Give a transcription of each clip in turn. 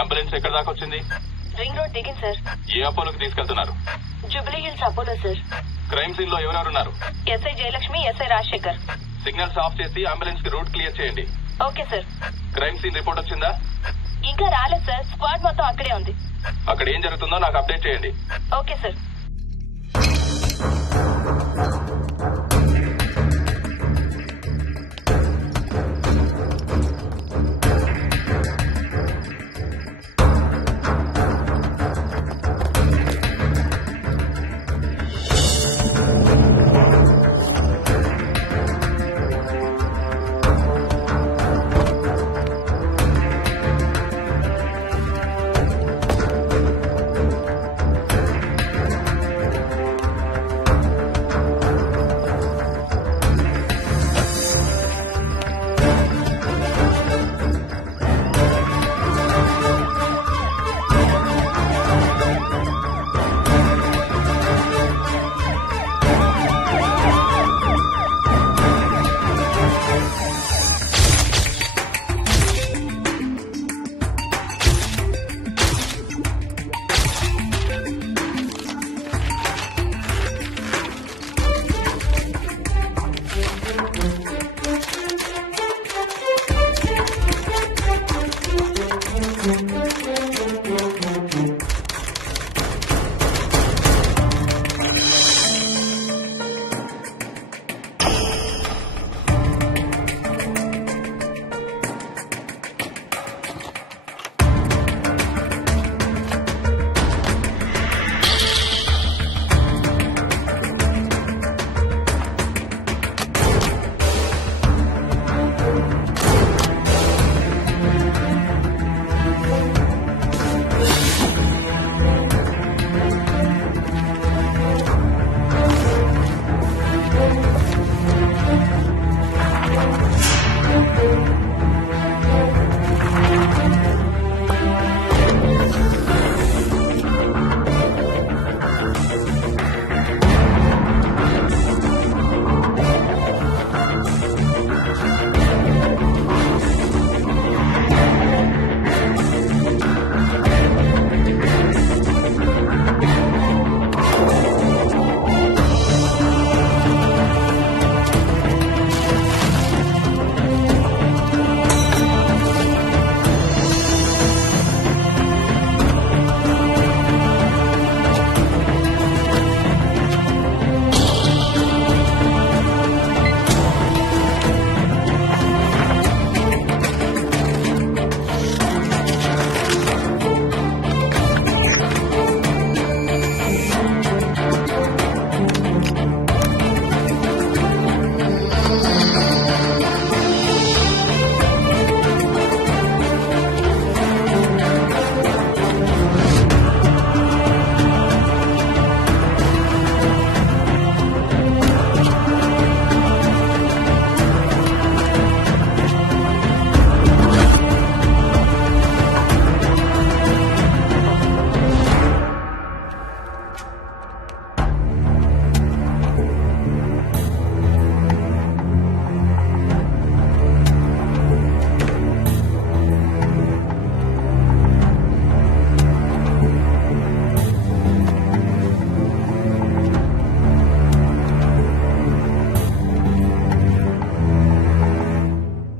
Ambulance ఎక్కడ దాకా వచ్చింది? రింగ్ రోడ్ దిగింది సార్. ఏ అపోలోకి తీసుకెళ్తున్నారు? Jubilee Hills Apollo sir. Crime scene లో ఎవరెవరున్నారు? SI Jayalakshmi, SI Rajasekhar. Signals off చేసి అంబులెన్స్ కి రూట్ క్లియర్ చేయండి. Okay sir. Crime scene report వచ్చిందా? ఇంకా రాలేదు సార్. స్క్వాడ్ మొత్తం అక్కడే ఉంది. అక్కడ ఏం జరుగుతుందో నాకు అప్డేట్ చేయండి. Okay sir.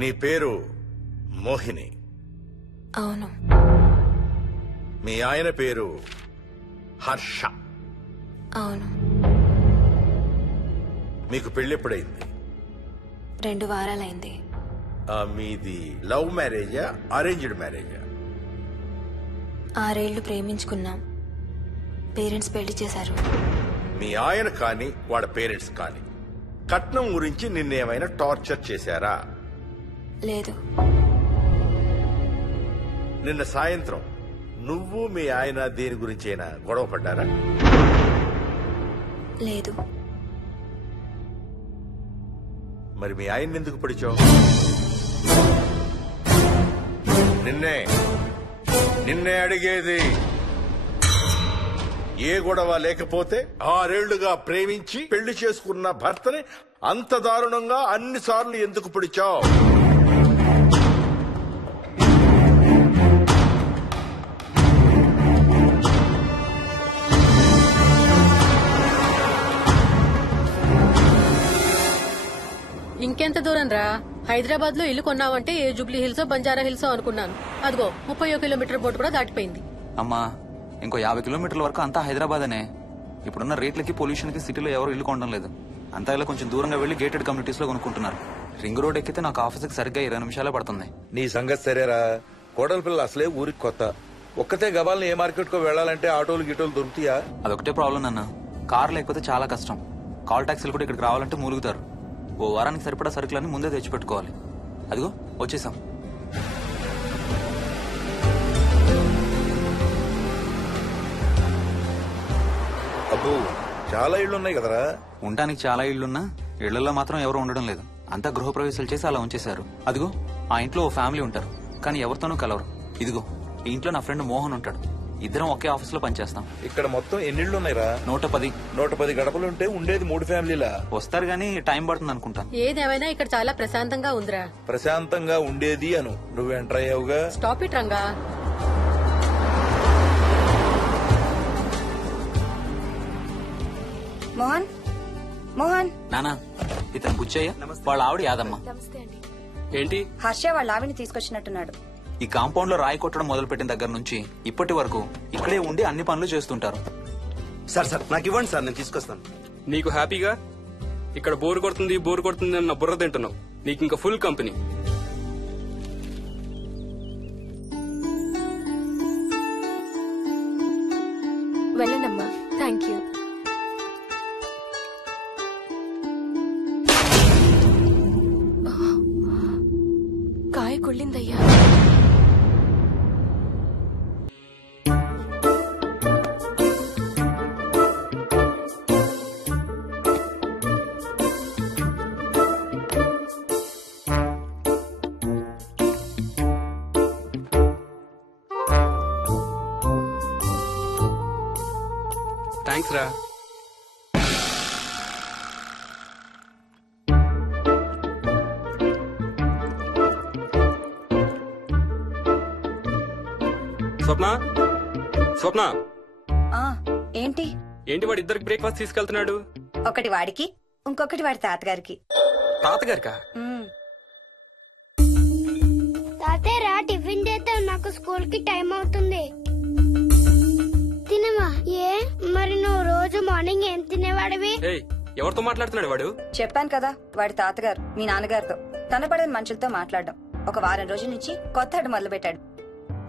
నీ పేరు మోహిని? అవును. మీ ఆయన పేరు హర్ష? అవును. మీకు పెళ్ళెప్పుడైంది? 2 వారాలైంది. మీది లవ్ మ్యారేజా అరేంజ్డ్ మ్యారేజా? 6 ఏళ్లు ప్రేమించుకున్నాం. పేరెంట్స్ పెళ్లి చేశారు. మీ ఆయన కానీ వాళ్ళ పేరెంట్స్ కానీ కట్నం గురించి నిన్నేమైనా టార్చర్ చేశారా? లేదు. నిన్న సాయంత్రం నువ్వు మీ ఆయన దేని గురించైనా గొడవ పడ్డారా? లేదు. మరి మీ ఆయన ఎందుకు పిడిచావు? నిన్నే అడిగేది. ఏ గొడవ లేకపోతే 6 ఏళ్లుగా ప్రేమించి పెళ్లి చేసుకున్న భర్తని అంత దారుణంగా అన్నిసార్లు ఎందుకు పిడిచావు? ఎంత దూరం రా? హైదరాబాద్ లో ఇల్లు కొన్నావంటే ఏ జూబ్లీ హిల్స్ బంజారా హిల్స్ అనుకున్నాను. అదిగో 31 కిలోమీటర్ బోర్డు కూడా దాటిపోయింది. అమ్మా ఇంకో 50 కిలోమీటర్ల వరకు అంతా హైదరాబాద్ అనే. ఇప్పుడున్న రేట్లకి పొల్యూషన్ కి సిటీలో ఎవరు ఇల్లు కొనడం లేదు. అంతా ఇలా కొంచెం దూరంగా వెళ్లి గేటెడ్ కమ్యూనిటీస్ లో కొనుక్కుంటున్నారు. రింగ్ రోడ్ ఎక్కితే నాకు ఆఫీస్కి సరిగ్గా 20 నిమిషాలే పడుతుంది. నీ సంగతి సరేరా, కోడల పిల్ల అసలే ఊరికి కొత్త. ఒక్కతే గబాల్ని ఏ మార్కెట్ కో వెళ్లాలంటే ఆటోలు గిటోలు దొరుకుతాయా? అదొకటే ప్రాబ్లం నాన్న. కార్ లేకపోతే చాలా కష్టం. కాల్ టాక్సీలు కూడా ఇక్కడికి రావాలంటే మూలుగుతారు. ఓ వారానికి సరిపడా సరుకులన్నీ ముందే తెచ్చిపెట్టుకోవాలి. అదిగో వచ్చేసాం. అబ్బో చాలా ఇళ్లు ఉన్నాయి కదరా. ఉండడానికి చాలా ఇళ్లున్నా ఇళ్లలో మాత్రం ఎవరు ఉండడం లేదు. అంతా గృహప్రవేశాలు చేసి అలా ఉంచేశారు. అదిగో ఆ ఇంట్లో ఓ ఫ్యామిలీ ఉంటారు, కానీ ఎవరితోనూ కలవరు. ఇదిగో ఈ ఇంట్లో నా ఫ్రెండ్ మోహన్ ఉంటాడు. ఇద్దరం ఒకే ఆఫీస్ లో పనిచేస్తాం. ఇక్కడ మొత్తం ఎన్నిళ్ళు ఉన్నాయిరా? 110. 110 గడపలుంటే ఉండేది 3 ఫ్యామిలీలా. వస్తారు గానీ టైం పడుతుంది అనుకుంటాను. ఏదేమైనా ఇక్కడ చాలా ప్రశాంతంగా ఉందిరా. ప్రశాంతంగా ఉండేది అను, నువ్వు ఎంటర్ అయ్యావుగా. Stop it Ranga. మోహన్ మోహన్ నానా ఇతను బుచ్చయ్య, వాళ్ళ ఆవిడ యాదమ్మ. ఏంటి? హర్ష వాళ్ళ ఆవిని తీసుకొచ్చినట్టున్నాడు. ఈ కాంపౌండ్ లో రాయి కొట్టడం మొదలు పెట్టిన దగ్గర నుంచి ఇప్పటి వరకు ఇక్కడే ఉండి అన్ని పనులు చేస్తుంటారు. సార్ నాకు ఇవ్వండి సార్, నేను తీసుకొస్తాను. నీకు హ్యాపీగా ఇక్కడ బోర్ కొడుతుంది అన్న బుర్ర తింటున్నావు. నీకు ఇంకా ఫుల్ కంపెనీ. వెళ్ళండమ్మా. Thank you. కాయ కుళ్ళిందయ్యా. థ్యాంక్స్ రా. స్వప్న స్వప్న ఆ ఏంటి? ఏంటి వాడు ఇద్దరికి బ్రేక్ఫాస్ట్ తీసుకెళ్తున్నాడు? ఒకటి వాడికి, ఇంకొకటి వాడి తాతగారికి. తాతగారికా? తాతయ్య టిఫిన్ చేద్దాం, నాకు స్కూల్ కి టైం అవుతుంది. తినమా? ఏ మరి నువ్వు రోజు మార్నింగ్ ఏం తినేవాడివి? ఏయ్, ఎవరితో మాట్లాడుతున్నాడు వాడు? చెప్పాను కదా, వాడి తాతగారు మీ నాన్నగారితో కనపడని మనుషులతో మాట్లాడడం. ఒక వారం రోజుల నుంచి కొత్త ఆడు మొదలు పెట్టాడు.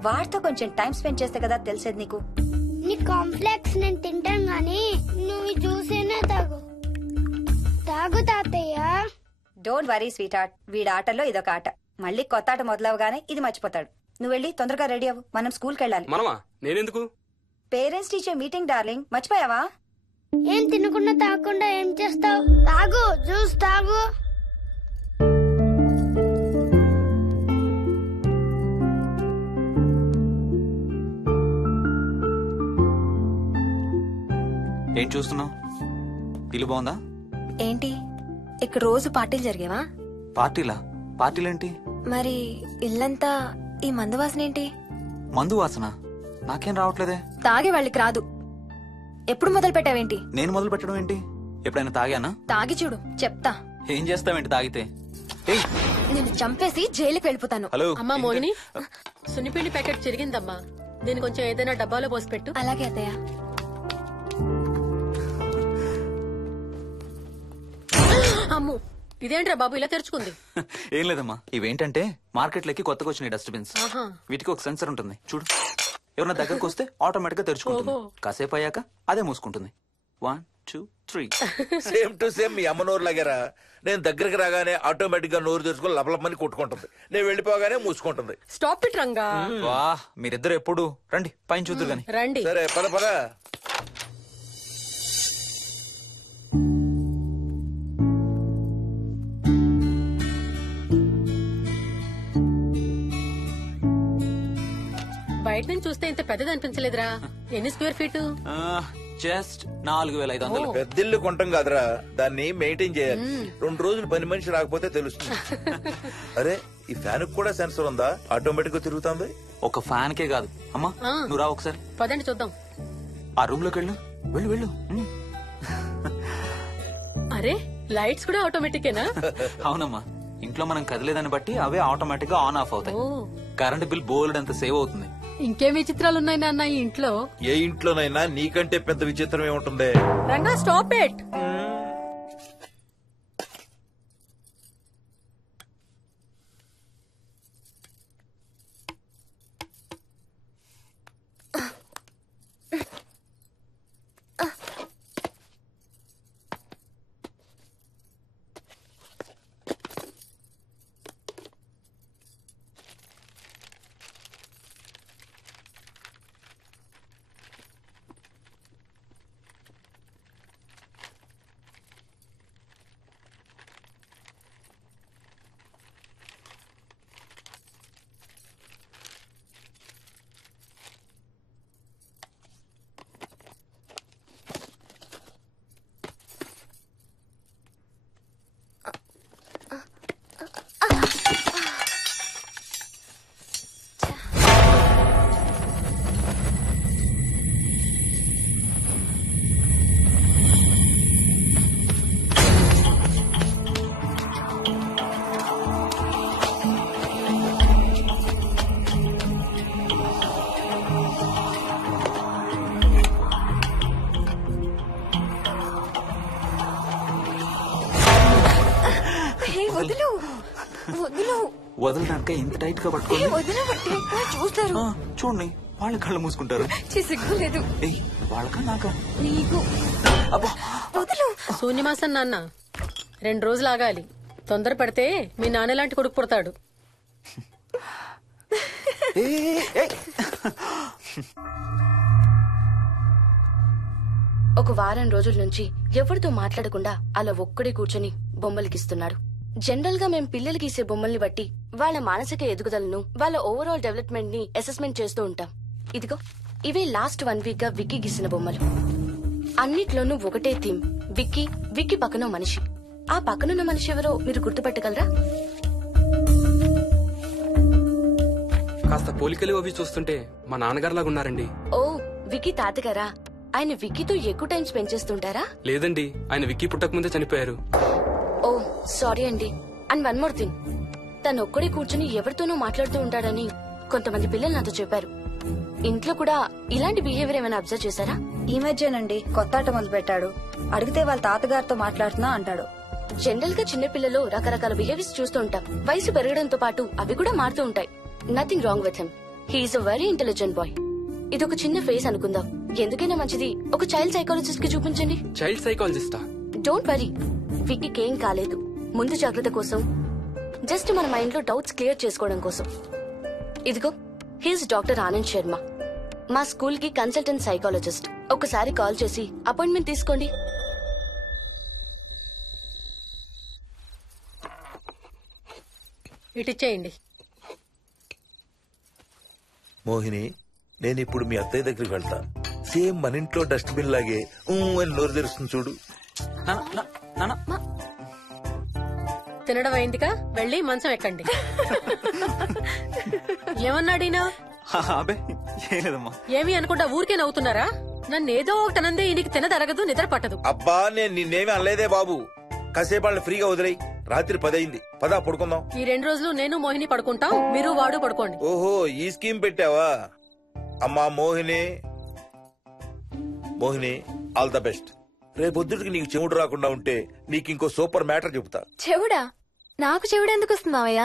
వాడితో కొంచెం టైం స్పెండ్ చేస్తే కదా తెలిసేది నీకు. నీ కాంప్లెక్స్ నేను తింటాను గానీ నువ్వు జ్యూసేనా తాగు. తాగు తాతయ్య. డోంట్ వరీ స్వీట్ హార్ట్, వీడి ఆటల్లో ఇదొక ఆట. మళ్ళీ కొత్త ఆట మొదలవగానే ఇది మర్చిపోతాడు. నువ్వు వెళ్ళి తొందరగా రెడీ అవ్వు, మనం స్కూల్కి వెళ్ళాలి. మనమా? నేనెందుకు? పేరెంట్స్ టీచర్ మీటింగ్ డార్లింగ్, మర్చిపోయావా? ఏం తినకుండా తాగకుండా ఏం చేస్తావు? తాగు, జ్యూస్ తాగు. ఏం చూస్తున్నావు? ఇల్లు బాగుందా? ఏంటి ఇక్కడ రోజు పార్టీలు జరిగేవా? పార్టీలేంటి? మరి ఇల్లంతా ఈ మందు వాసన ఏంటి? మందు వాసన నాకేం రావట్లేదే. తాగే వాళ్ళకి రాదు. ఎప్పుడు మొదలు పెట్టావేంటి? నేను మొదలు పెట్టడం ఏంటి? ఎప్పుడైనా తాగానా? తాగి చూడు, చెప్తా. ఏం చేస్తావేంటి తాగితే? ఏయ్, నేను చంపేసి జైలుకి వెళ్ళిపోతాను. హలో అమ్మా మోహిని, సున్నిపిండి ప్యాకెట్ చిరిగిందమ్మా. దీని కొంచెం ఏదైనా డబ్బాలో పోసి పెట్టు. అలాగే అత్తయ్య. అమ్ము, ఇదేంట్రా బాబు ఇలా తెరుచుకుంది? ఏం లేదమ్మా, ఇవేంటంటే మార్కెట్లోకి కొత్తగా వచ్చిన డస్ట్బిన్స్. ఆహా. వీటికి ఒక సెన్సర్ ఉంటుంది చూడు. ఎవరన్నా దగ్గరకు వస్తే ఆటోమేటిక్ గా తెరుచుకుంటుంది. ఓహో. కాసేపు అయ్యాక అదే మూసుకుంటుంది. 1 2 3. సేమ్ టు సేమ్ మీ అమ్మ నోరు లాగారా. నేను దగ్గరికి రాగానే ఆటోమేటిక్ గా నోరు తెరుచుకొని లపలపని కొట్టుకుంటుంది. నేను వెళ్ళిపోగానే మూసుకుంటుంది. Stop it Ranga. వా, మీరిద్దరు ఎప్పుడు రండి పైన చూద్దరు గాని. రండి. సరే పద పద. బయట నుంచి చూస్తే ఇంత పెద్దది అనిపించలేదురా. ఎన్ని స్క్వేర్ ఫీట్? జస్ట్ 4500. పెద్దిల్లు కొంటాం కాదురా, దాన్ని మెయింటైన్ చేయాలి. 2 రోజులు పని మనిషి రాకపోతే తెలుస్తుంది. అరే ఈ ఫ్యాన్ కూడా సెన్సర్ ఉందా? ఆటోమేటిక్ గా తిరుగుతుంది. ఒక ఫ్యాన్ కే కాదు. అమ్మా నువ్వు రా ఒకసారి. పదండి చూద్దాం. ఆ రూమ్ లోకి వెళ్ళు వెళ్ళు. అరే లైట్స్ కూడా ఆటోమేటికేనా? అవునమ్మా, ఇంట్లో మనం కదిలేదాన్ని బట్టి అవే ఆటోమేటిక్ గా ఆన్ ఆఫ్ అవుతాయి. ఓ కరెంట్ బిల్ బోల్డ్ అంత సేవ్ అవుతుంది. ఇంకేం విచిత్రాలు ఉన్నాయి నాన్న ఈ ఇంట్లో? ఏ ఇంట్లోనైనా నీకంటే పెద్ద విచిత్రం ఏముంటుంది? Ranga stop it. వదలడానిక ఇంత టైట్ గా పట్టుకోండి. చూస్తారు. చూడండి, వాళ్ళ కళ్ళు మూసుకుంటారు. సిగ్గులేదు వాళ్ళకా నాకా? నీకు. శూన్యమాసం నాన్న 2 రోజులు ఆగాలి. తొందర పడితే మీ నాన్న లాంటి కొడుకు పుడతాడు. ఒక వారం రోజుల నుంచి ఎవరితో మాట్లాడకుండా అలా ఒక్కడే కూర్చొని బొమ్మలు గీస్తున్నాడు. జనరల్ గా మేం పిల్లలు గీసే బొమ్మల్ని బట్టి వాళ్ళ మానసిక ఎదుగుదలను, వాళ్ళ ఓవరాల్ డెవలప్మెంట్ ని అసెస్మెంట్ చేస్తూ ఉంటాం. ఇదిగో ఇవే లాస్ట్ 1 వీక్ గా విక్కీ గీసిన బొమ్మలు. అన్నిట్లోనూ ఒకటే థీమ్, విక్కీ, విక్కీ పక్కన మనిషి. ఆ పక్కనున్న మనిషి ఎవరో మీరు గుర్తుపట్టగలరా? కాస్త పోలికలు అవి చూస్తుంటే మా నాన్నగారులాగా ఉన్నారండి. ఓ, విక్కీ తాతగారా? ఆయన విక్కీతో ఎక్కువ టైం స్పెండ్ చేస్తుంటారా? లేదండి, ఆయన విక్కీ పుట్టక ముందే చనిపోయారు. ఓ సారీ అండి. అండ్ 1 మోర్ థింగ్, తను ఒక్కడే కూర్చుని ఎవరితోనూ మాట్లాడుతూ ఉంటాడని కొంతమంది పిల్లలు నాతో చెప్పారు. ఇంట్లో కూడా ఇలాంటి బిహేవియర్ ఏమైనా అబ్జర్వ్ చేశారా? ఈ మధ్యనండి కొత్త ఆట మొదలు పెట్టాడు. అడిగితే వాళ్ళ తాతగారితో మాట్లాడుతున్నా అంటాడు. జనరల్ గా చిన్నపిల్లలు రకరకాల బిహేవియర్స్ చూస్తూ ఉంటాం. వయసు పెరగడంతో పాటు అవి కూడా మారుతూ ఉంటాయి. Nothing wrong with him. He's a very intelligent boy. ఇదొక చిన్న ఫేస్ అనుకుందాం. ఎందుకైనా మంచిది ఒక చైల్డ్ సైకాలజిస్ట్ కి చూపించండి. చైల్డ్ సైకాలజిస్టా? డోంట్ వరీ, విక్కీకి ఏం కాలేదు. ముందు జాగ్రత్త కోసం, జస్ట్ మన మైండ్ లో డౌట్స్ క్లియర్ చేసుకోవడం కోసం. ఇదిగో, హీస్ డాక్టర్ ఆనంద్ శర్మ, మా స్కూల్ కి కన్సల్టెంట్ సైకాలజిస్ట్. ఒకసారి కాల్ చేసి అపాయింట్మెంట్ తీసుకోండి. ఇటిచ్చేయండి. మోహిని, నేను ఇప్పుడు మీ అత్తయ్య దగ్గరికి వెళ్తా. సేమ్ మన ఇంట్లో డస్ట్ బిన్ లాగే అని నోరు తెరుస్తుంది చూడు. తినడం అయిందిగా, వెళ్ళి మంచం ఎక్కండి. ఏమన్నాడీనా? అబే ఏం లేదమ్మా. ఏమి అనుకుంటా ఊరికే నవ్వుతున్నారా? నన్ను ఏదో ఒకటనందే ఈయనకి తినదరగదు, నిద్ర పట్టదు. అబ్బా, నేను నిన్నేమి అనలేదే బాబు. కాసేపు వాళ్ళని ఫ్రీగా వదిలేయి. రాత్రి 10 అయింది, పదా పడుకుందాం. ఈ 2 రోజులు నేను మోహిని పడుకుంటాం, మీరు వాడు పడుకోండి. ఓహో, ఈ స్కీమ్ పెట్టావా? అమ్మా Mohini, Mohini, all the best. రేపొద్దుటికి నీకు చెవుడు రాకుండా ఉంటే నీకు ఇంకో సూపర్ మ్యాటర్ చెబుతా. చెవుడా? నాకు చెవుడు ఎందుకు వస్తుంది మావయ్య?